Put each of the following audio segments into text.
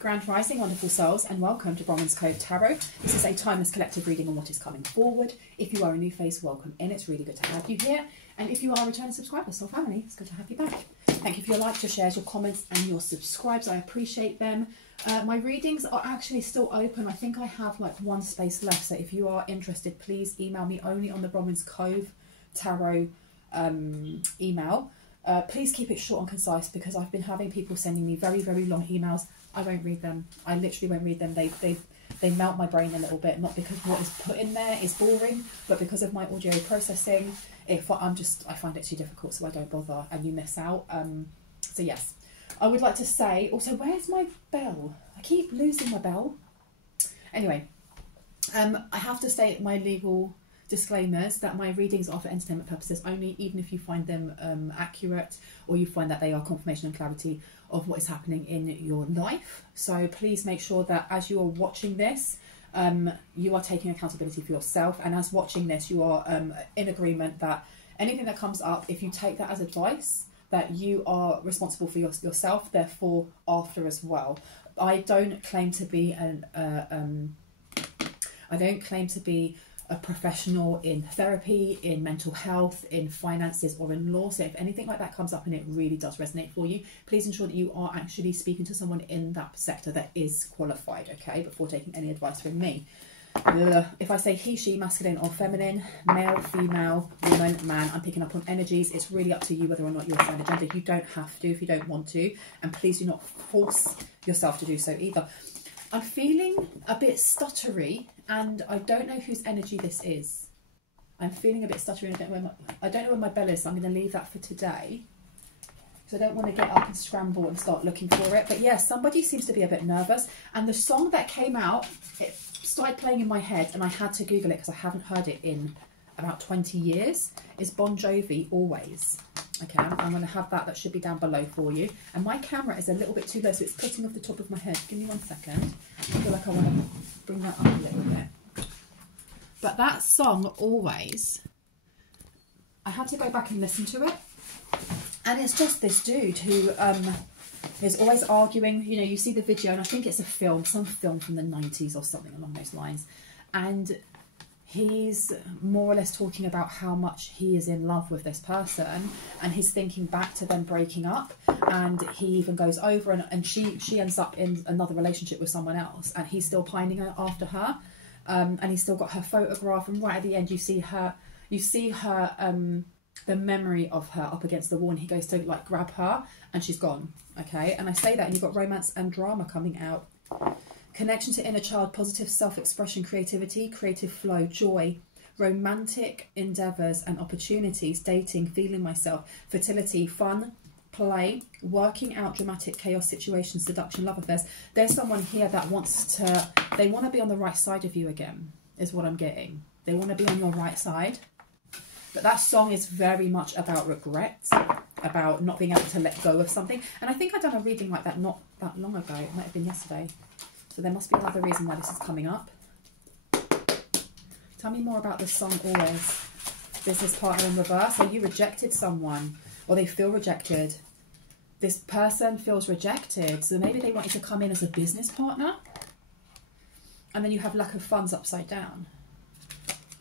Grand Rising, wonderful souls, and welcome to Bronwen's Code Tarot. This is a timeless collective reading on what is coming forward. If you are a new face, welcome in. It's really good to have you here. And if you are a returning subscriber, soul family, it's good to have you back. Thank you for your likes, your shares, your comments, and your subscribes. I appreciate them. My readings are actually still open. I think I have like one space left. So if you are interested, please email me only on the Bronwen's Cove Tarot email. Please keep it short and concise because I've been having people sending me very, very long emails. I won't read them. I literally won't read them. They melt my brain a little bit, not because what is put in there is boring, but because of my audio processing. I find it too difficult, so I don't bother, and you miss out. So yes, I would like to say also, where's my bell? I keep losing my bell. Anyway, I have to state my legal disclaimers that my readings are for entertainment purposes only, even if you find them accurate or you find that they are confirmation and clarity of what is happening in your life. So please make sure that as you are watching this, you are taking accountability for yourself, and as watching this you are in agreement that anything that comes up, if you take that as advice, that you are responsible for yourself, therefore after as well. I don't claim to be a professional in therapy, in mental health, in finances, or in law. So if anything like that comes up and it really does resonate for you, please ensure that you are actually speaking to someone in that sector that is qualified, okay, before taking any advice from me. If I say he, she, masculine or feminine, male, female, woman, man, I'm picking up on energies. It's really up to you whether or not you assign a gender. You don't have to if you don't want to, and please do not force yourself to do so either. I'm feeling a bit stuttery, and I don't know whose energy this is. I'm feeling a bit stuttery. I don't know where my bell is, so I'm going to leave that for today. Because I don't want to get up and scramble and start looking for it. But yeah, somebody seems to be a bit nervous. And the song that came out, it started playing in my head, and I had to Google it because I haven't heard it in about 20 years. Is Bon Jovi, Always. Okay, I'm going to have that should be down below for you. And my camera is a little bit too low, so it's putting off the top of my head. Give me 1 second. I feel like I want to bring that up a little bit. But that song, Always, I had to go back and listen to it. And it's just this dude who is always arguing. You know, you see the video, and I think it's a film, some film from the 90s or something along those lines. And he's more or less talking about how much he is in love with this person, and he's thinking back to them breaking up, and he even goes over and she ends up in another relationship with someone else, and he's still pining after her, and he's still got her photograph, and right at the end you see her the memory of her up against the wall, and he goes to like grab her and she's gone. Okay, and I say that, and you've got romance and drama coming out. Connection to inner child, positive self-expression, creativity, creative flow, joy, romantic endeavours and opportunities, dating, feeling myself, fertility, fun, play, working out dramatic chaos situations, seduction, love affairs. There's someone here that they want to be on the right side of you again, is what I'm getting. They want to be on your right side. But that song is very much about regret, about not being able to let go of something. And I think I've done a reading like that not that long ago. It might have been yesterday. So there must be another reason why this is coming up. Tell me more about this song, Always. Business partner in reverse. So you rejected someone, or they feel rejected. This person feels rejected. So maybe they want you to come in as a business partner. And then you have lack of funds upside down.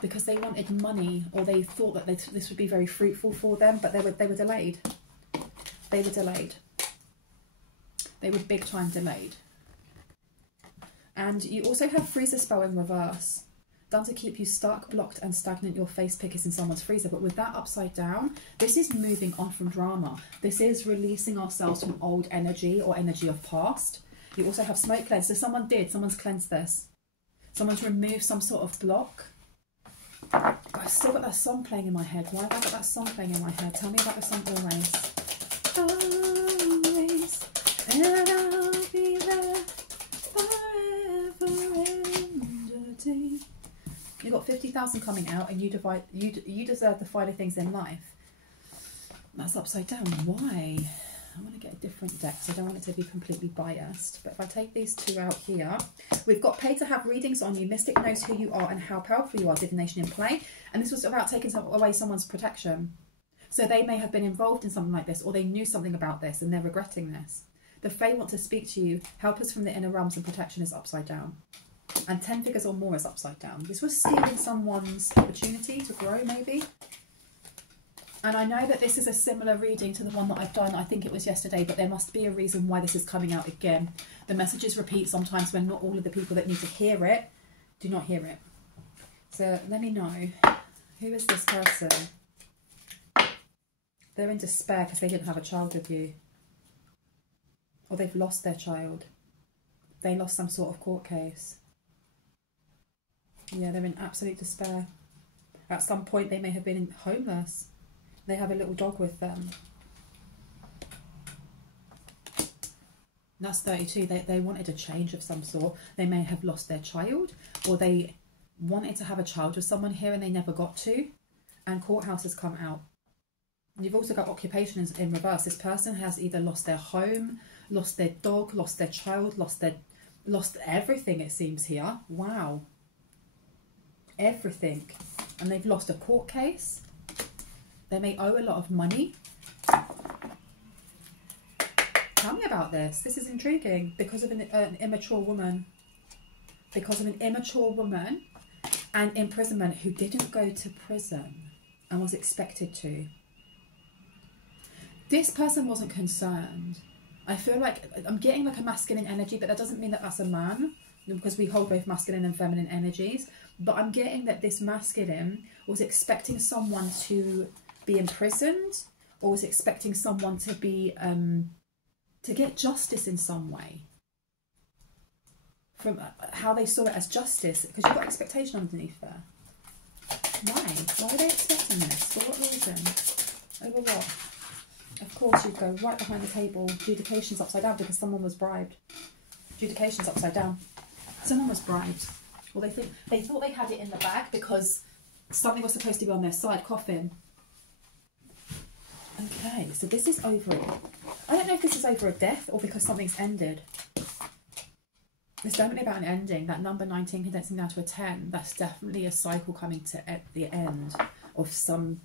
Because they wanted money, or they thought that this would be very fruitful for them, but they were delayed. They were delayed. They were big time delayed. And you also have freezer spell in reverse. Done to keep you stuck, blocked and stagnant. Your face pick is in someone's freezer. But with that upside down, this is moving on from drama. This is releasing ourselves from old energy or energy of past. You also have smoke cleanse. So someone's cleansed this. Someone's removed some sort of block. But I've still got that song playing in my head. Why have I got that song playing in my head? Tell me about the song Always. Always, and I'll be there forever and a day. You've got 50,000 coming out, and you deserve the finer things in life. That's upside down. Why? I want to get a different deck, so I don't want it to be completely biased. But if I take these two out here, we've got pay to have readings on you. Mystic knows who you are and how powerful you are. Divination in play. And this was about taking away someone's protection. So they may have been involved in something like this, or they knew something about this and they're regretting this. The Fae want to speak to you. Help us from the inner realms and protection is upside down. And 10 figures or more is upside down. This was stealing someone's opportunity to grow, maybe. And I know that this is a similar reading to the one that I've done. I think it was yesterday, but there must be a reason why this is coming out again. The messages repeat sometimes when not all of the people that need to hear it do not hear it. So let me know. Who is this person? They're in despair because they didn't have a child with you. Or they've lost their child. They lost some sort of court case. Yeah, they're in absolute despair. At some point they may have been homeless. They have a little dog with them. That's 32. They wanted a change of some sort. They may have lost their child, or they wanted to have a child with someone here and they never got to. And courthouse has come out. You've also got occupations in reverse. This person has either lost their home, lost their dog, lost their child, lost everything, it seems here. Wow. Everything. And they've lost a court case. They may owe a lot of money. Tell me about this. This is intriguing. Because of an immature woman. Because of an immature woman and imprisonment who didn't go to prison and was expected to. This person wasn't concerned. I feel like I'm getting like a masculine energy, but that doesn't mean that that's a man, because we hold both masculine and feminine energies. But I'm getting that this masculine was expecting someone to be imprisoned, or was expecting someone to be to get justice in some way, from how they saw it as justice, because you've got expectation underneath there. Why are they expecting this? For what reason? Over what? Of course you'd go right behind the table. Adjudication's upside down because someone was bribed. Adjudication's upside down. Someone was bribed. Well, they thought they had it in the bag because something was supposed to be on their side, coffin. Okay, so this is over. I don't know if this is over a death or because something's ended. It's definitely about an ending. That number 19 condensing down to a 10. That's definitely a cycle coming to the end of some.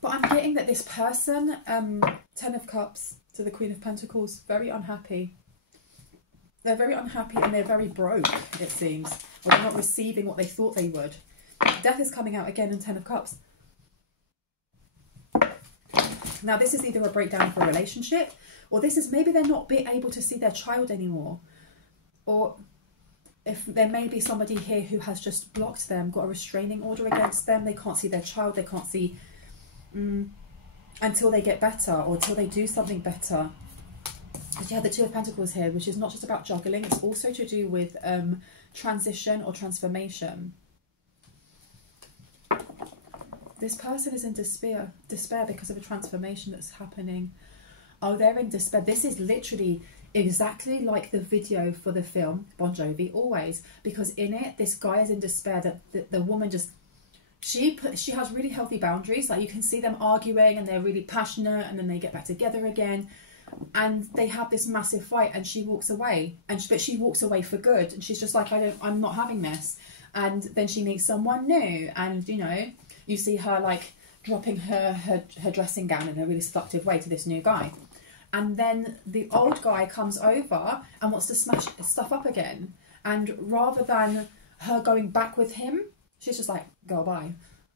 But I'm getting that this person, 10 of Cups to the Queen of Pentacles, very unhappy. They're very unhappy and they're very broke, it seems. Or they're not receiving what they thought they would. Death is coming out again in 10 of Cups. Now, this is either a breakdown of a relationship, or this is maybe they're not able to see their child anymore. Or if there may be somebody here who has just blocked them, got a restraining order against them. They can't see their child. They can't see until they get better, or until they do something better. But you have the Two of Pentacles here, which is not just about juggling. It's also to do with transition or transformation. This person is in despair because of a transformation that's happening. Oh, they're in despair. This is literally exactly like the video for the film Bon Jovi, Always, because in it, this guy is in despair that the woman just, she has really healthy boundaries. Like you can see them arguing and they're really passionate, and then they get back together again, and they have this massive fight, and she walks away, but she walks away for good, and she's just like, I'm not having this. And then she meets someone new, and you know, you see her like dropping her dressing gown in a really seductive way to this new guy. And then the old guy comes over and wants to smash stuff up again. And rather than her going back with him, she's just like, girl, bye,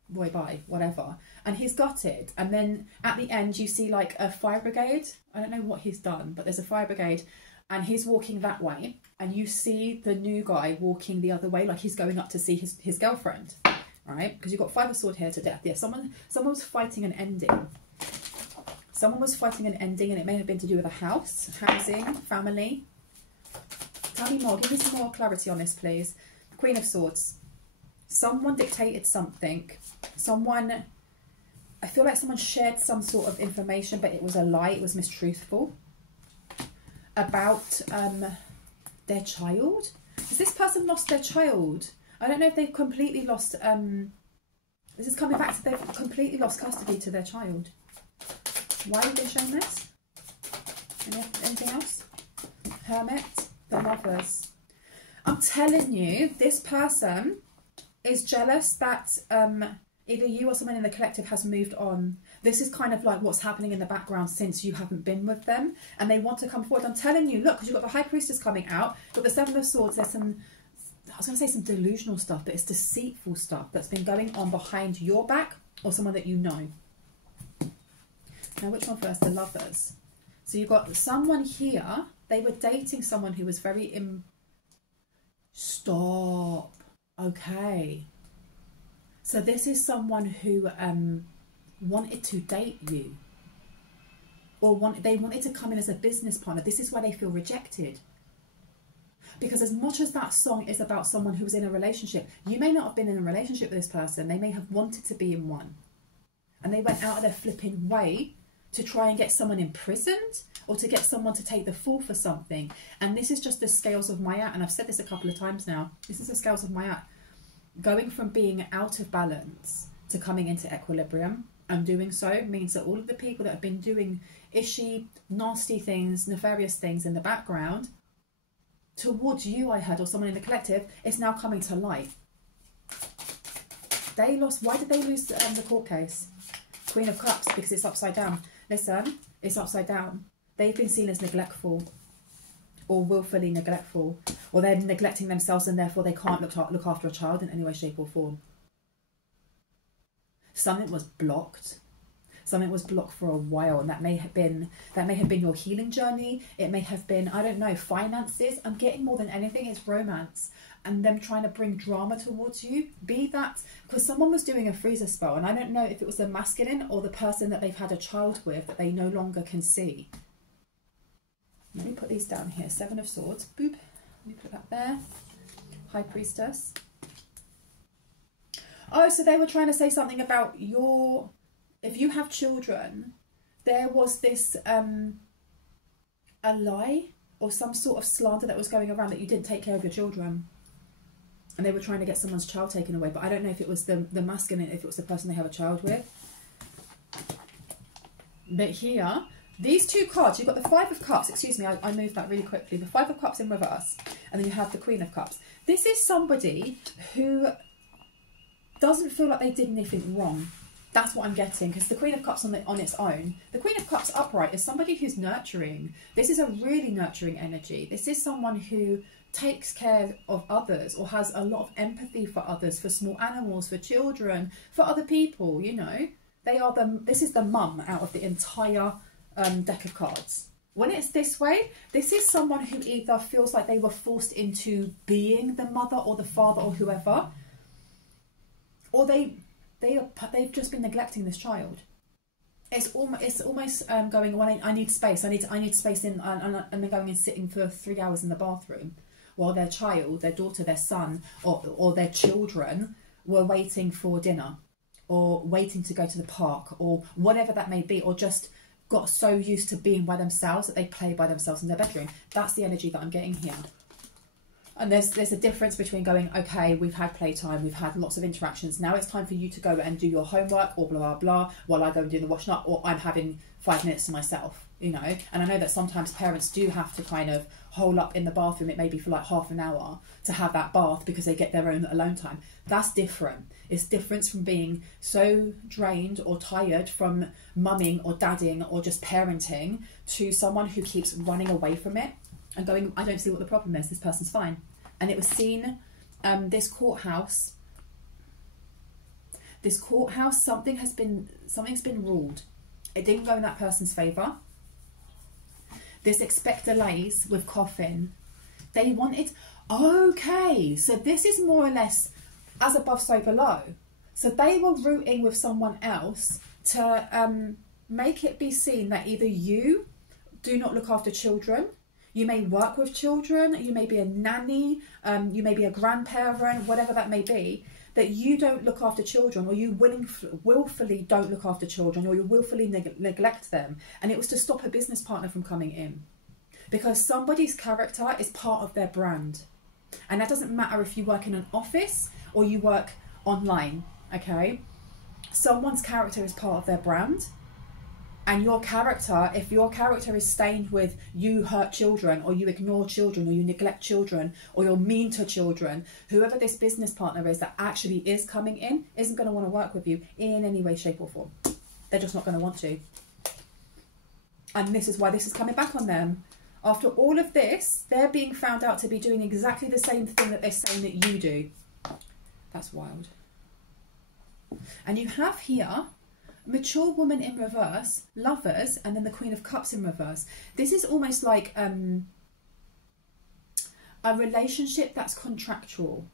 boy, bye, whatever. And he's got it. And then at the end, you see like a fire brigade. I don't know what he's done, but there's a fire brigade, and he's walking that way. And you see the new guy walking the other way, like he's going up to see his girlfriend. Right? Because you've got Five of Swords here to death. Yeah, someone was fighting an ending. Someone was fighting an ending, and it may have been to do with a house, housing, family. Tell me more. Give me some more clarity on this, please. Queen of Swords. Someone dictated something. Someone, I feel like someone shared some sort of information, but it was a lie. It was mistruthful. About their child. Has this person lost their child? I don't know if they've completely lost, this is coming back to they've completely lost custody to their child. Why have they shown this? Anything else? Hermit, the Lovers. I'm telling you, this person is jealous that either you or someone in the collective has moved on. This is kind of like what's happening in the background since you haven't been with them, and they want to come forward. I'm telling you, look, because you've got the High Priestess coming out, but the Seven of Swords, there's some, I was going to say some delusional stuff, but it's deceitful stuff that's been going on behind your back or someone that you know. Now, which one first? The Lovers. So you've got someone here, they were dating someone who was very Stop. Okay. So this is someone who wanted to date you, or they wanted to come in as a business partner. This is why they feel rejected, because as much as that song is about someone who was in a relationship, you may not have been in a relationship with this person. They may have wanted to be in one, and they went out of their flipping way to try and get someone imprisoned or to get someone to take the fall for something. And this is just the scales of Maya, and I've said this a couple of times now, this is the scales of Maya, going from being out of balance to coming into equilibrium. And doing so means that all of the people that have been doing ishy, nasty things, nefarious things in the background towards you, I heard, or someone in the collective, is now coming to light. They lost. Why did they lose the court case? Queen of Cups, because it's upside down. Listen, it's upside down. They've been seen as neglectful, or willfully neglectful, or they're neglecting themselves and therefore they can't look after a child in any way, shape or form. Something was blocked. Something was blocked for a while, and that may have been your healing journey. It may have been, I don't know, finances. I'm getting more than anything, it's romance. And them trying to bring drama towards you. Be that, because someone was doing a freezer spell, and I don't know if it was the masculine or the person that they've had a child with that they no longer can see. Let me put these down here. Seven of Swords. Boop. Let me put that there. High Priestess. Oh, so they were trying to say something about if you have children, there was this, a lie or some sort of slander that was going around that you didn't take care of your children. And they were trying to get someone's child taken away. But I don't know if it was the masculine, if it was the person they have a child with. But here, these two cards, you've got the Five of Cups. Excuse me, I moved that really quickly. The Five of Cups in reverse. And then you have the Queen of Cups. This is somebody who doesn't feel like they did anything wrong. That's what I'm getting, because the Queen of Cups on its own, the Queen of Cups upright is somebody who's nurturing. This is a really nurturing energy. This is someone who takes care of others or has a lot of empathy for others, for small animals, for children, for other people, you know. This is the mum out of the entire deck of cards. When it's this way, this is someone who either feels like they were forced into being the mother or the father or whoever, or they've just been neglecting this child. It's almost going, well, I need space. I need space and they're going and sitting for 3 hours in the bathroom while their child, their daughter, their son, or their children were waiting for dinner, or waiting to go to the park, or whatever that may be, or just got so used to being by themselves that they play by themselves in their bedroom. That's the energy that I'm getting here. And there's a difference between going, okay, we've had playtime, we've had lots of interactions, now it's time for you to go and do your homework, or blah, blah, blah, while I go and do the washing up, or I'm having 5 minutes to myself, you know. And I know that sometimes parents do have to kind of hole up in the bathroom, it may be for like half an hour, to have that bath because they get their own alone time. That's different. It's different from being so drained or tired from mumming or dadding or just parenting to someone who keeps running away from it and going, I don't see what the problem is, this person's fine. And it was seen, this courthouse, something's been ruled. It didn't go in that person's favour. This expect delays with coffin. They wanted, okay, so this is more or less as above, so below. So they were rooting with someone else to make it be seen that either you do not look after children, you may work with children, you may be a nanny, you may be a grandparent, whatever that may be, that you don't look after children, or you willfully don't look after children, or you willfully neglect them. And it was to stop a business partner from coming in. Because somebody's character is part of their brand. And that doesn't matter if you work in an office or you work online, okay? Someone's character is part of their brand. And your character, if your character is stained with you hurt children, or you ignore children, or you neglect children, or you're mean to children, whoever this business partner is that actually is coming in isn't going to want to work with you in any way, shape or form. They're just not going to want to. And this is why this is coming back on them. After all of this, they're being found out to be doing exactly the same thing that they're saying that you do. That's wild. And you have here, mature woman in reverse, lovers, and then the Queen of Cups in reverse. This is almost like a relationship that's contractual.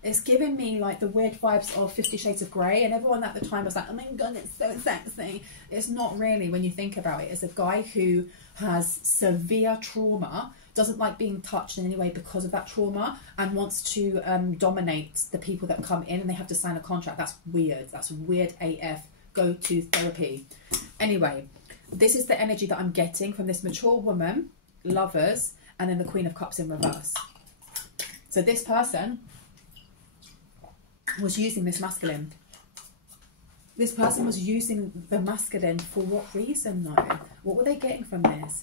It's giving me like the weird vibes of 50 Shades of Grey, and everyone at the time was like, oh my god, it's so sexy. It's not really, when you think about it. It's a guy who has severe trauma, doesn't like being touched in any way because of that trauma, and wants to dominate the people that come in, and they have to sign a contract. That's weird. That's weird AF. Go to therapy. Anyway, this is the energy that I'm getting from this mature woman, lovers, and then the Queen of Cups in reverse. So this person was using this masculine. This person was using the masculine for what reason though? What were they getting from this?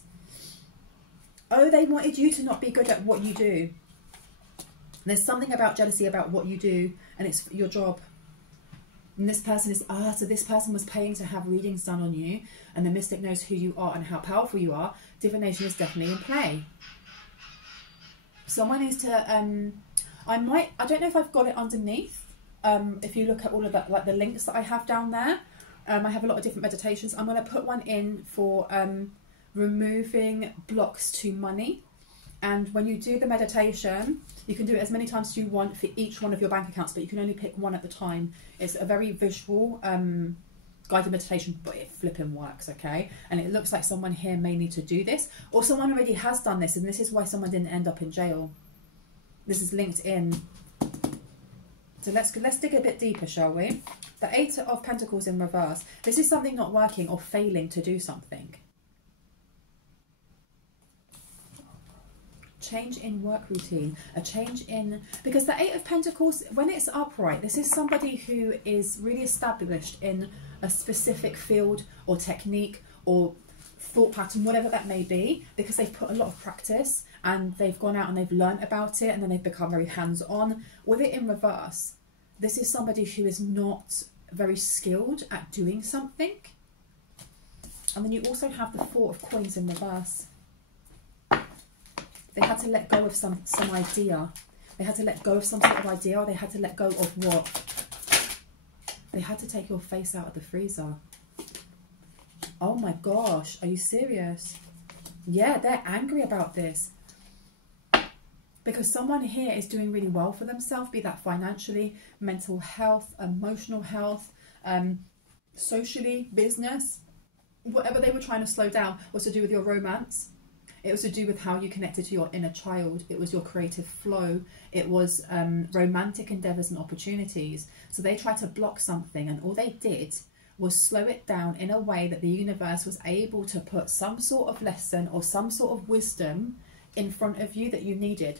Oh, they wanted you to not be good at what you do. There's something about jealousy about what you do, and it's your job. And this person is, so this person was paying to have readings done on you, and the mystic knows who you are and how powerful you are. Divination is definitely in play. Someone needs to, I don't know if I've got it underneath. If you look at all of that, like the links that I have down there, I have a lot of different meditations. I'm going to put one in for removing blocks to money. And when you do the meditation, you can do it as many times as you want for each one of your bank accounts, but you can only pick one at a time. It's a very visual guided meditation, but it flipping works, okay? And it looks like someone here may need to do this, or someone already has done this, and this is why someone didn't end up in jail. This is linked in. So let's dig a bit deeper, shall we? The Eight of Pentacles in reverse. This is something not working or failing to do something. Change in work routine, a change in, because the Eight of Pentacles, when it's upright, this is somebody who is really established in a specific field or technique or thought pattern, whatever that may be, because they've put a lot of practice and they've gone out and they've learned about it, and then they've become very hands-on. With it in reverse, this is somebody who is not very skilled at doing something. And then you also have the Four of Coins in reverse. They had to let go of some idea. They had to let go of some sort of idea, or they had to let go of what? They had to take your face out of the freezer. Oh my gosh, are you serious? Yeah, they're angry about this. Because someone here is doing really well for themselves, be that financially, mental health, emotional health, socially, business. Whatever they were trying to slow down was to do with your romance. It was to do with how you connected to your inner child. It was your creative flow. It was romantic endeavours and opportunities. So they tried to block something, and all they did was slow it down in a way that the universe was able to put some sort of lesson or some sort of wisdom in front of you that you needed,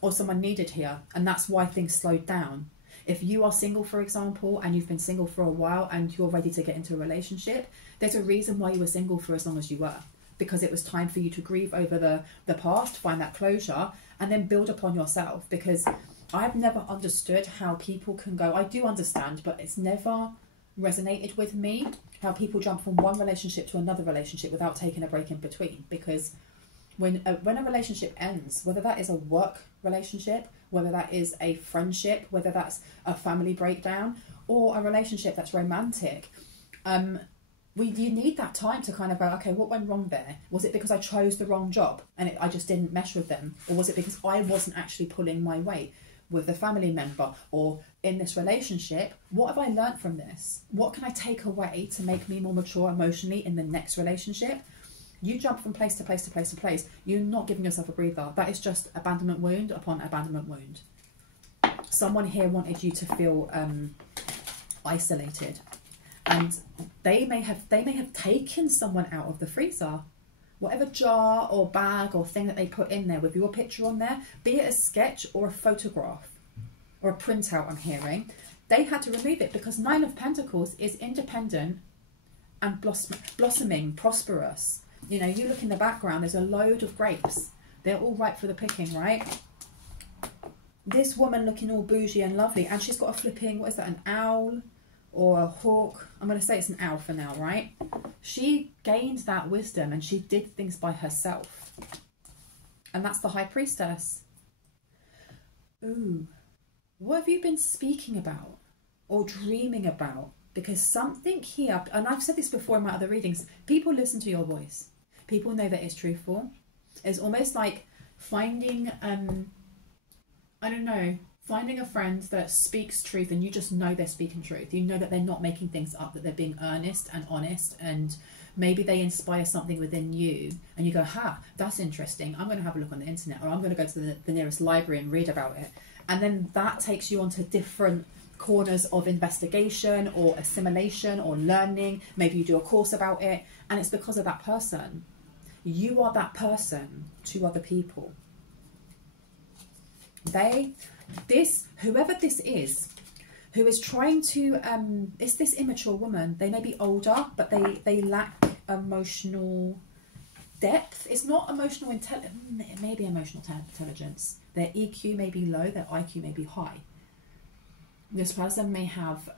or someone needed here. And that's why things slowed down. If you are single, for example, and you've been single for a while and you're ready to get into a relationship, there's a reason why you were single for as long as you were. Because it was time for you to grieve over the past, find that closure, and then build upon yourself. Because I've never understood how people can go, I do understand, but it's never resonated with me, how people jump from one relationship to another relationship without taking a break in between. Because when a relationship ends, whether that is a work relationship, whether that is a friendship, whether that's a family breakdown, or a relationship that's romantic, you need that time to kind of go, okay, what went wrong there? Was it because I chose the wrong job and I just didn't mesh with them? Or was it because I wasn't actually pulling my weight with a family member or in this relationship? What have I learned from this? What can I take away to make me more mature emotionally in the next relationship? You jump from place to place to place to place. You're not giving yourself a breather. That is just abandonment wound upon abandonment wound. Someone here wanted you to feel isolated. And they may have taken someone out of the freezer. Whatever jar or bag or thing that they put in there with your picture on there, be it a sketch or a photograph or a printout, I'm hearing, they had to remove it because Nine of Pentacles is independent and blossoming, prosperous. You know, you look in the background, there's a load of grapes. They're all ripe for the picking, right? This woman looking all bougie and lovely, and she's got a flipping, what is that, an owl? or a hawk. I'm going to say it's an owl for now, right? She gained that wisdom and she did things by herself. And that's the High Priestess. Ooh, what have you been speaking about or dreaming about? Because something here, and I've said this before in my other readings, people listen to your voice. People know that it's truthful. It's almost like finding, I don't know, finding a friend that speaks truth and you just know they're speaking truth. You know that they're not making things up, that they're being earnest and honest, and maybe they inspire something within you and you go, ha, that's interesting. I'm going to have a look on the internet, or I'm going to go to the nearest library and read about it. And then that takes you onto different corners of investigation or assimilation or learning. Maybe you do a course about it, and it's because of that person. You are that person to other people. Whoever this is, who is trying to, it's this immature woman. They may be older, but they lack emotional depth. It's not emotional intelligence. It may be emotional intelligence. Their EQ may be low, their IQ may be high. This person may have,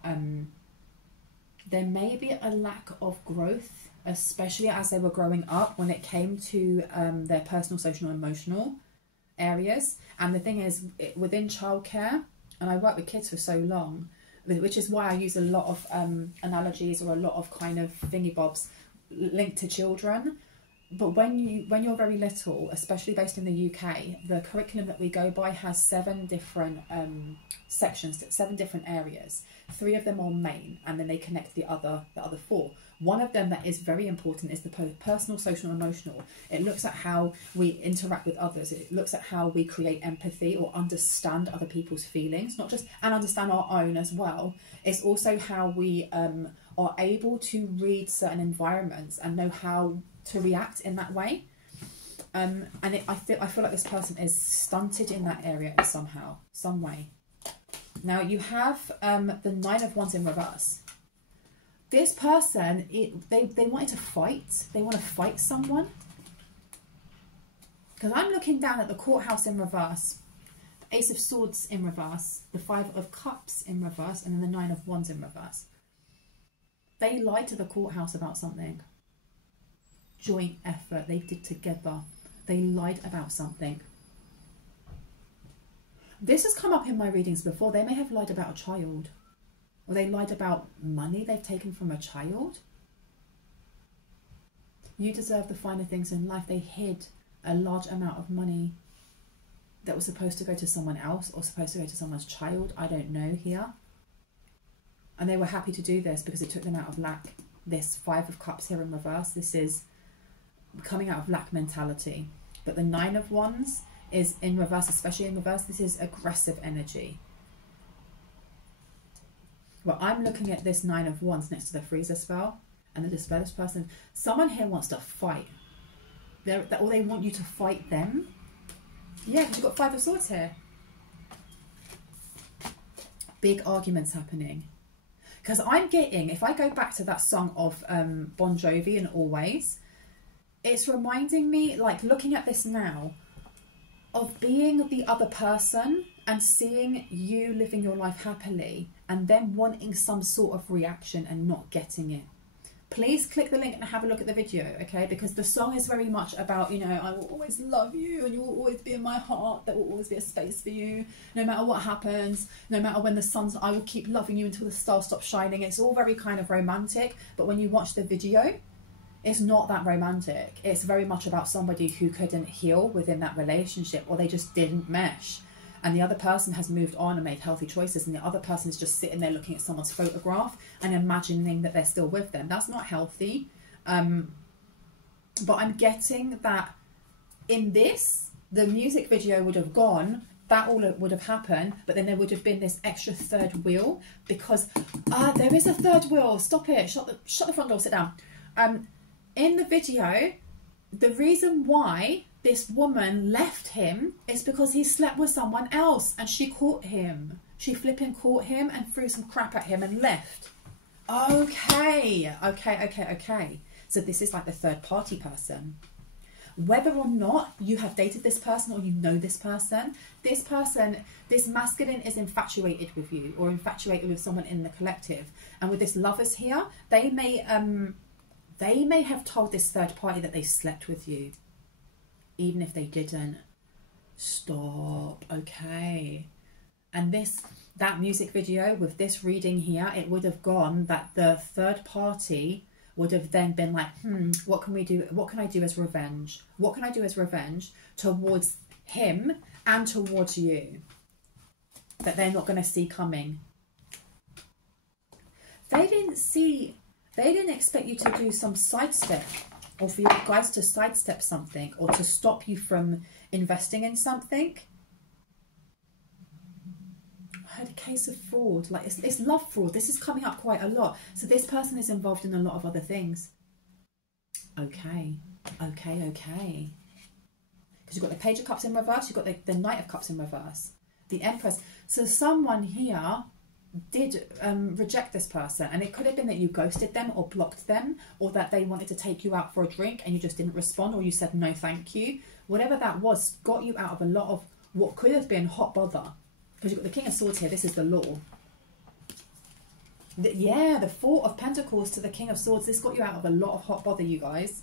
there may be a lack of growth, especially as they were growing up when it came to their personal, social, and emotional areas. And the thing is, within childcare, and I work with kids for so long, which is why I use a lot of analogies or a lot of kind of thingy bobs linked to children. But when you're very little, especially based in the UK, the curriculum that we go by has 7 different sections, 7 different areas. 3 of them are main, and then they connect the other 4. One of them that is very important is the personal, social, and emotional. It looks at how we interact with others. It looks at how we create empathy or understand other people's feelings, not just, and understand our own as well. It's also how we are able to read certain environments and know how to react in that way. And I feel like this person is stunted in that area in some way. Now you have the 9 of Wands in reverse. This person, they wanted to fight. They want to fight someone. Because I'm looking down at the courthouse in reverse, the Ace of Swords in reverse, the 5 of Cups in reverse, and then the 9 of Wands in reverse. They lied to the courthouse about something. Joint effort they did together. They lied about something. This has come up in my readings before. They may have lied about a child, or they lied about money they've taken from a child. You deserve the finer things in life. They hid a large amount of money that was supposed to go to someone else or supposed to go to someone's child. I don't know here. And they were happy to do this because it took them out of lack. This 5 of Cups here in reverse, this is coming out of lack mentality. But the 9 of Wands is in reverse, especially in reverse. This is aggressive energy. Well, I'm looking at this 9 of Wands next to the freezer spell, and the dispel this person. Someone here wants to fight. Or they want you to fight them. Yeah, because you've got 5 of Swords here. Big arguments happening. Because I'm getting, if I go back to that song of Bon Jovi and Always, it's reminding me, like looking at this now, of being the other person and seeing you living your life happily and then wanting some sort of reaction and not getting it. Please click the link and have a look at the video, okay? Because the song is very much about, you know, I will always love you and you will always be in my heart. There will always be a space for you. No matter what happens, no matter when the sun's, I will keep loving you until the stars stop shining. It's all very kind of romantic. But when you watch the video, it's not that romantic. It's very much about somebody who couldn't heal within that relationship, or they just didn't mesh. And the other person has moved on and made healthy choices, and the other person is just sitting there looking at someone's photograph and imagining that they're still with them. That's not healthy. But I'm getting that in this, the music video would have gone, that all would have happened, but then there would have been this extra 3rd wheel, because there is a 3rd wheel. Stop it. Shut the front door. Sit down. In the video, the reason why this woman left him is because he slept with someone else and she caught him. She flipping caught him and threw some crap at him and left. Okay. So this is like the 3rd party person. Whether or not you have dated this person or you know this person, this masculine is infatuated with you or infatuated with someone in the collective. And with this Lovers here, they may have told this third party that they slept with you, even if they didn't. Stop. Okay. And that music video with this reading here, it would have gone that the third party would have then been like, what can we do? What can I do as revenge? What can I do as revenge towards him and towards you that they're not going to see coming? They didn't expect you to do some sidestep, or for you guys to sidestep something, or to stop you from investing in something. I heard a case of fraud. Like, it's love fraud. This is coming up quite a lot. So this person is involved in a lot of other things. Okay. Because you've got the Page of Cups in reverse. You've got the Knight of Cups in reverse. The Empress. So someone here did reject this person, and it could have been that you ghosted them or blocked them, or that they wanted to take you out for a drink and you just didn't respond, or you said no thank you. Whatever that was got you out of a lot of what could have been hot bother, because you've got the King of Swords here. This is the law. The Four of Pentacles to the King of Swords. This got you out of a lot of hot bother, you guys.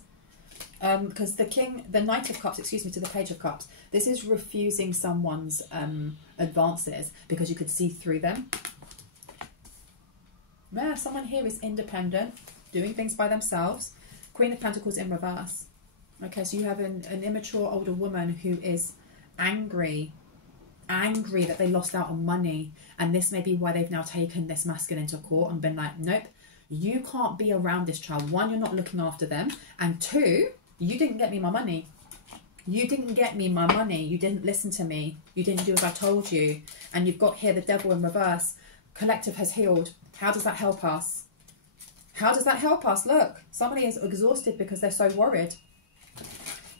Because the Knight of Cups, excuse me, to the Page of Cups, this is refusing someone's advances because you could see through them. Yeah, someone here is independent, doing things by themselves. Queen of Pentacles in reverse. Okay, so you have an immature older woman who is angry that they lost out on money, and this may be why they've now taken this masculine to court and been like, nope, you can't be around this child. One, you're not looking after them, and two, you didn't get me my money. You didn't get me my money. You didn't listen to me. You didn't do as I told you. And you've got here the Devil in reverse. Collective has healed. How does that help us? How does that help us? Look, somebody is exhausted because they're so worried.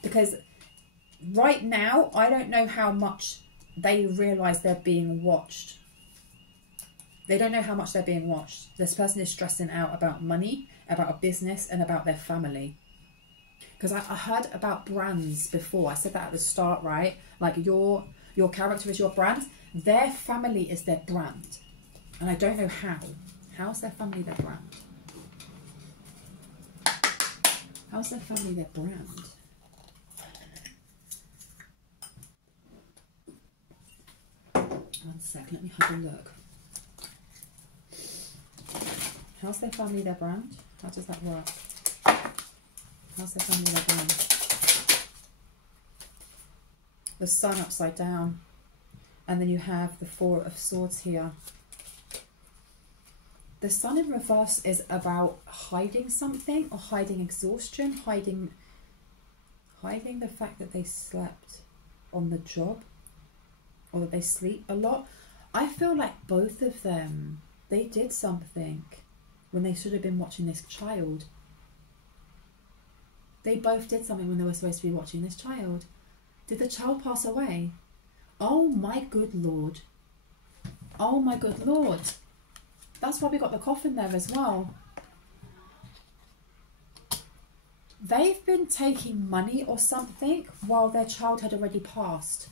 Because right now, I don't know how much they realise they're being watched. They don't know how much they're being watched. This person is stressing out about money, about a business, and about their family. Because I heard about brands before. I said that at the start, right? Like your character is your brand. Their family is their brand. And I don't know how. How's their family their brand? How's their family their brand? One sec, let me have a look. How's their family their brand? How does that work? How's their family their brand? The Sun upside down. And then you have the Four of Swords here. The Sun in reverse is about hiding something, or hiding exhaustion, hiding the fact that they slept on the job, or that they sleep a lot. I feel like both of them, they did something when they should have been watching this child. They both did something when they were supposed to be watching this child. Did the child pass away? Oh my good Lord. Oh my good Lord. That's why we got the coffin there as well. They've been taking money or something while their child had already passed.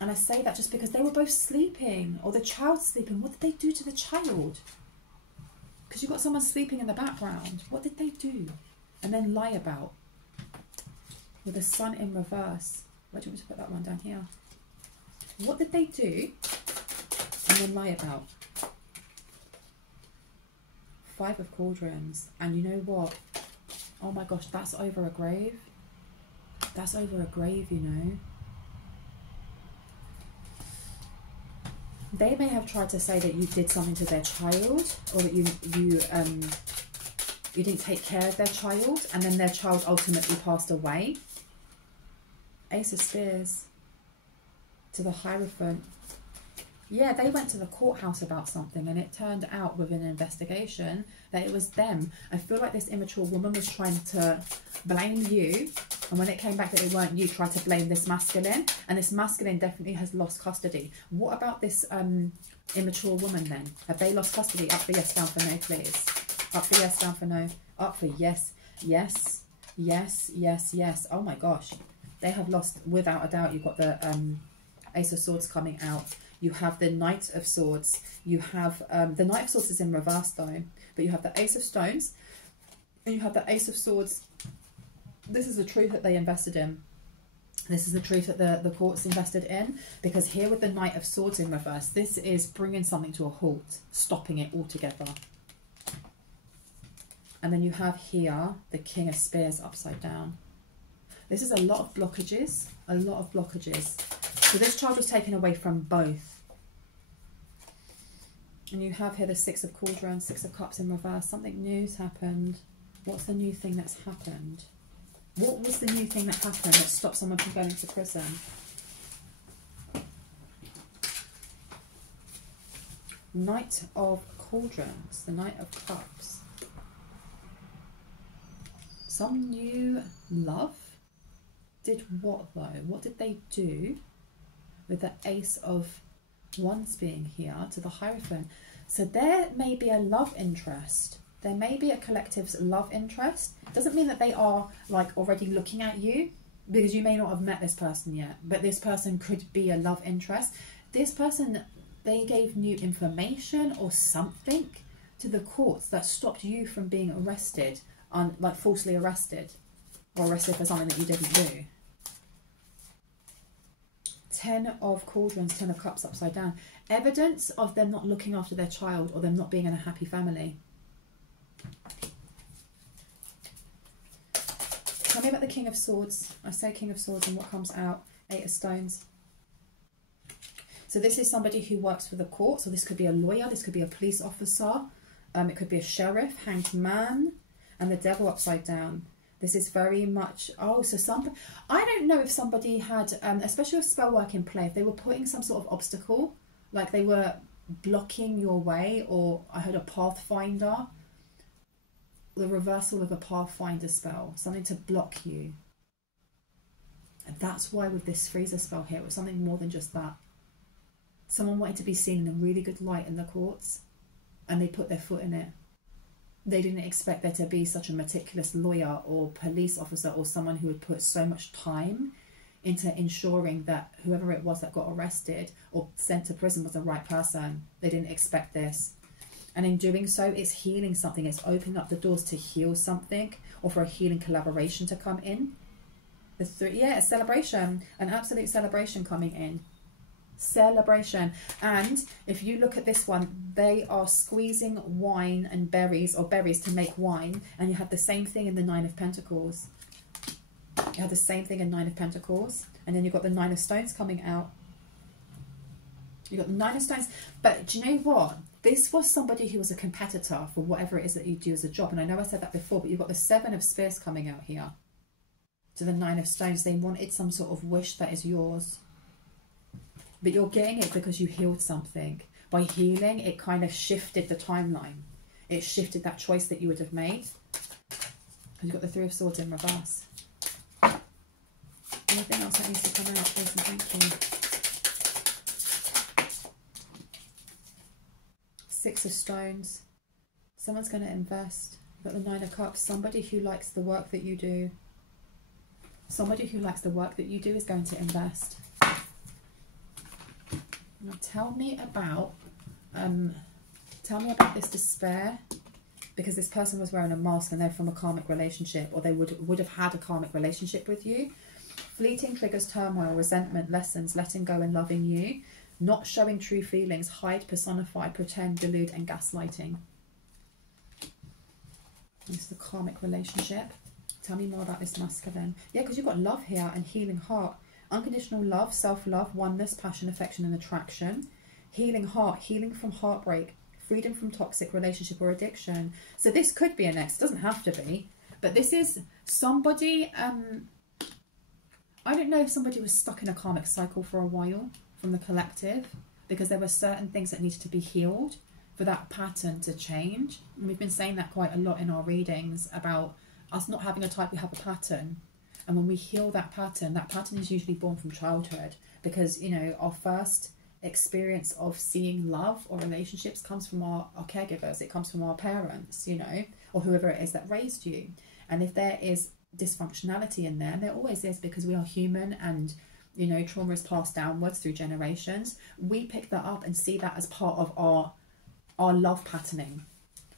And I say that just because they were both sleeping, or the child sleeping. What did they do to the child? Because you've got someone sleeping in the background. What did they do? And then lie about. With the Sun in reverse. Where do you want me to put that one down here? What did they do? And then lie about. Five of Cauldrons. And you know what? Oh my gosh, that's over a grave. That's over a grave, you know. They may have tried to say that you did something to their child, or that you didn't take care of their child, and then their child ultimately passed away. Ace of Spears to the Hierophant. Yeah, they went to the courthouse about something, and it turned out within an investigation that it was them. I feel like this immature woman was trying to blame you, and when it came back that it weren't you, tried to blame this masculine, and this masculine definitely has lost custody. What about this immature woman then? Have they lost custody? Up for yes, down for no, please. Up for yes, down for no. Up for yes, yes, Yes, yes, yes. Oh my gosh. They have lost, without a doubt. You've got the Ace of Swords coming out. You have the Knight of Swords. You have the Knight of Swords is in reverse though. But you have the Ace of Stones. And you have the Ace of Swords. This is the truth that they invested in. This is the truth that the court's invested in. Because here with the Knight of Swords in reverse, this is bringing something to a halt. Stopping it altogether. And then you have here the King of Spears upside down. This is a lot of blockages. A lot of blockages. So this child was taken away from both. And you have here the Six of Cauldrons, Six of Cups in reverse. Something new's happened. What's the new thing that's happened? What was the new thing that happened that stopped someone from going to prison? Knight of Cauldrons, the Knight of Cups. Some new love? Did what though? What did they do with the Ace of Wands being here to the Hierophant? So there may be a love interest. There may be a collective's love interest. Doesn't mean that they are like already looking at you, because you may not have met this person yet, but this person could be a love interest. This person, they gave new information or something to the courts that stopped you from being arrested, like falsely arrested, or arrested for something that you didn't do. 10 of Cauldrons, 10 of Cups upside down. Evidence of them not looking after their child or them not being in a happy family. Tell me about the King of Swords. I say King of Swords and what comes out? 8 of Stones. So this is somebody who works for the court. So this could be a lawyer. This could be a police officer. It could be a sheriff, hanged man, and the Devil upside down. This is very much, oh, so some, I don't know if somebody had, especially with spell work in play, if they were putting some sort of obstacle, like they were blocking your way, or I heard a pathfinder, the reversal of a pathfinder spell, something to block you. And that's why with this freezer spell here, it was something more than just that. Someone wanted to be seen in a really good light in the courts, and they put their foot in it. They didn't expect there to be such a meticulous lawyer or police officer or someone who would put so much time into ensuring that whoever it was that got arrested or sent to prison was the right person. They didn't expect this. And in doing so, it's healing something. It's opening up the doors to heal something or for a healing collaboration to come in. Yeah, a celebration, an absolute celebration coming in. Celebration. And if you look at this one, they are squeezing wine and berries, or berries to make wine, and you have the same thing in the Nine of Pentacles. You have the same thing in Nine of Pentacles, and then you've got the Nine of Stones coming out. You've got the Nine of Stones, but do you know what? This was somebody who was a competitor for whatever it is that you do as a job, and I know I said that before, but you've got the Seven of Spears coming out here to the Nine of Stones. They wanted some sort of wish that is yours. But you're getting it because you healed something. By healing, it kind of shifted the timeline. It shifted that choice that you would have made. And you've got the Three of Swords in reverse. Anything else that needs to come out, please and thank you. Six of Stones. Someone's going to invest. You've got the Nine of Cups. Somebody who likes the work that you do. Somebody who likes the work that you do is going to invest. Now tell me about this despair, because this person was wearing a mask and they're from a karmic relationship, or they would have had a karmic relationship with you. Fleeting triggers turmoil, resentment, lessons, letting go and loving you, not showing true feelings, hide, personify, pretend, delude, and gaslighting. It's the karmic relationship. Tell me more about this masculine. Yeah, because you've got love here and healing heart. Unconditional love, self-love, oneness, passion, affection, and attraction. Healing heart, healing from heartbreak, freedom from toxic relationship or addiction. So this could be an ex, it doesn't have to be, but this is somebody, I don't know if somebody was stuck in a karmic cycle for a while from the collective, because there were certain things that needed to be healed for that pattern to change. And we've been saying that quite a lot in our readings about us not having a type, we have a pattern. And when we heal that pattern is usually born from childhood, because, you know, our first experience of seeing love or relationships comes from our caregivers. It comes from our parents, you know, or whoever it is that raised you. And if there is dysfunctionality in there, and there always is, because we are human, and you know, trauma is passed downwards through generations. We pick that up and see that as part of our love patterning,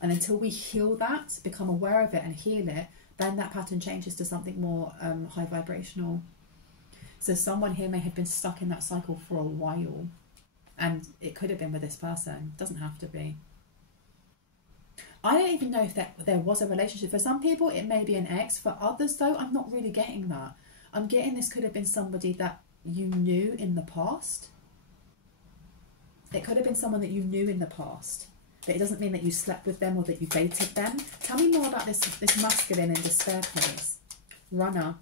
and until we heal that, become aware of it and heal it, then that pattern changes to something more high vibrational. So someone here may have been stuck in that cycle for a while, and it could have been with this person. It doesn't have to be. I don't even know if there was a relationship. For some people, it may be an ex. For others, though, I'm not really getting that. I'm getting this could have been somebody that you knew in the past. It could have been someone that you knew in the past. But it doesn't mean that you slept with them or that you dated them. Tell me more about this masculine in despair, please. Runner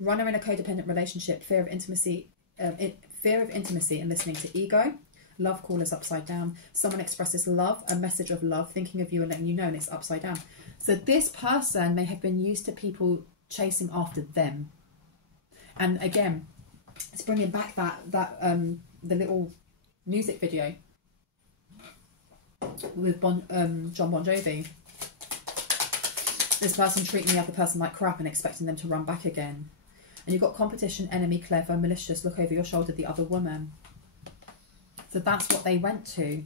in a codependent relationship, fear of intimacy and listening to ego. Love callers upside down. Someone expresses love, a message of love, thinking of you and letting you know, and it's upside down. So this person may have been used to people chasing after them. And again, it's bringing back the little music video with John Bon Jovi. This person treating the other person like crap and expecting them to run back again. And you've got competition, enemy, clever, malicious, look over your shoulder, the other woman. So that's what they went to.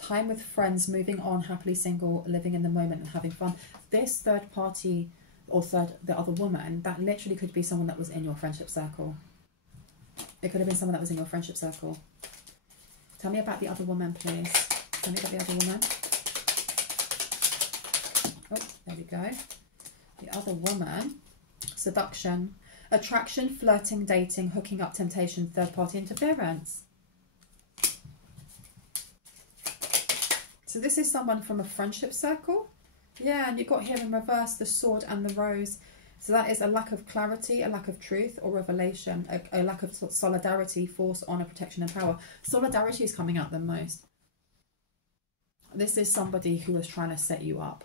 Time with friends, moving on, happily single, living in the moment and having fun. This third party, or the other woman, that literally could be someone that was in your friendship circle. It could have been someone that was in your friendship circle. Tell me about the other woman, please. Tell me about the other woman. Oh, there we go. The other woman. Seduction, attraction, flirting, dating, hooking up, temptation, third party interference. So this is someone from a friendship circle. Yeah, and you've got here in reverse the sword and the rose. So that is a lack of clarity, a lack of truth or revelation, a lack of solidarity, force, honor, protection and power. Solidarity is coming out the most. This is somebody who is trying to set you up,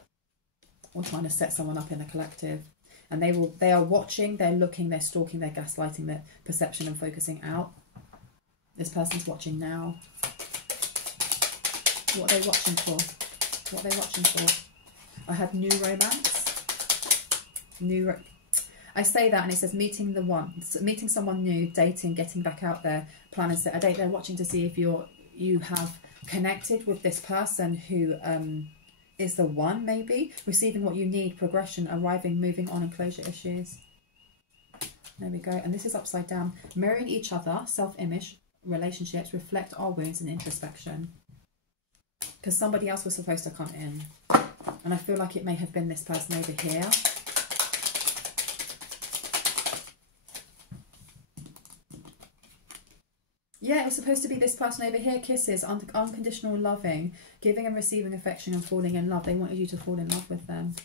or trying to set someone up in the collective. And they are watching, they're looking, they're stalking, they're gaslighting, their perception and focusing out. This person's watching now. What are they watching for? What are they watching for? I had new romance. I say that and it says meeting someone new, dating, getting back out there, plan and set a date. They're watching to see if you have connected with this person who is the one, maybe. Receiving what you need, progression, arriving, moving on, and closure issues. There we go. And this is upside down. Mirroring each other, self-image, relationships, reflect our wounds and introspection. Because somebody else was supposed to come in. And I feel like it may have been this person over here. Yeah, it was supposed to be this person over here. Kisses, unconditional loving, giving and receiving affection and falling in love. They wanted you to fall in love with them.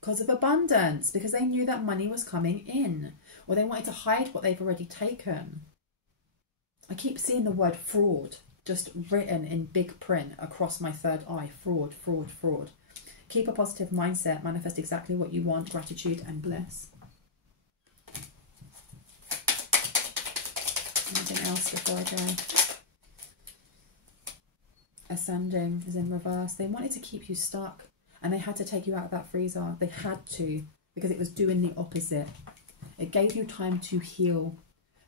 Because of abundance. Because they knew that money was coming in. Or they wanted to hide what they've already taken. I keep seeing the word fraud just written in big print across my third eye. Fraud, fraud, fraud. Keep a positive mindset. Manifest exactly what you want. Gratitude and bliss. Anything else before I go? Ascending is in reverse. They wanted to keep you stuck and they had to take you out of that freezer. They had to, because it was doing the opposite. It gave you time to heal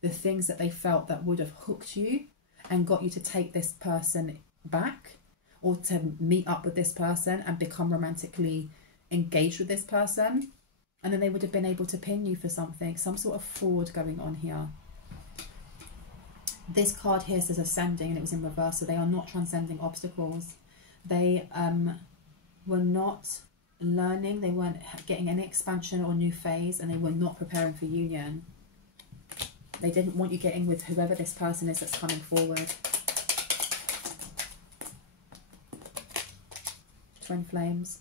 the things that they felt that would have hooked you and got you to take this person back, or to meet up with this person and become romantically engaged with this person. And then they would have been able to pin you for something, some sort of fraud going on here. This card here says ascending and it was in reverse, so they are not transcending obstacles. They were not learning, they weren't getting any expansion or new phase, and they were not preparing for union. They didn't want you getting with whoever this person is that's coming forward. Twin flames.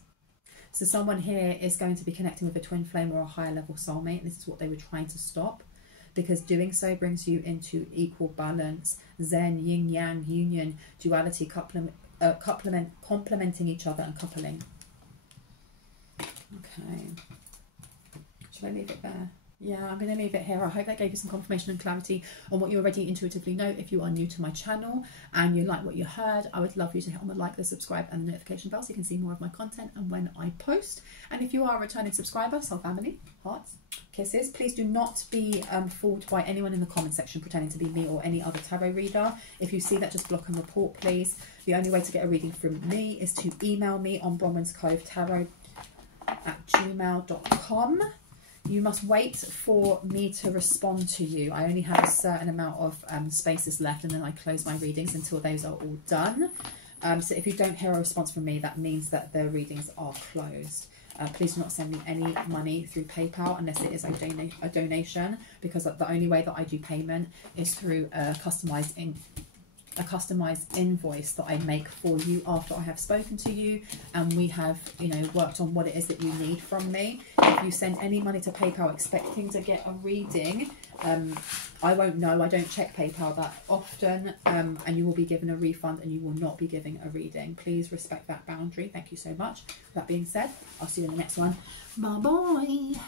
So someone here is going to be connecting with a twin flame or a higher level soulmate. This is what they were trying to stop, because doing so brings you into equal balance, zen, yin yang, union, duality, complementing each other and coupling. Okay, should I leave it there? Yeah, I'm going to leave it here. I hope that gave you some confirmation and clarity on what you already intuitively know. If you are new to my channel and you like what you heard, I would love you to hit on the like, the subscribe and the notification bell so you can see more of my content and when I post. And if you are a returning subscriber, soul family, hearts, kisses, please do not be fooled by anyone in the comment section pretending to be me or any other tarot reader. If you see that, just block and report, please. The only way to get a reading from me is to email me on bronwenscovetarot@gmail.com. You must wait for me to respond to you. I only have a certain amount of spaces left, and then I close my readings until those are all done. So if you don't hear a response from me, that means that the readings are closed. Please do not send me any money through PayPal unless it is a donation, because the only way that I do payment is through a customized invoice that I make for you after I have spoken to you and we have, you know, worked on what it is that you need from me. If you send any money to PayPal expecting to get a reading, I won't know. I don't check PayPal that often, and you will be given a refund and you will not be giving a reading. Please respect that boundary. Thank you so much. That being said, I'll see you in the next one. Bye bye.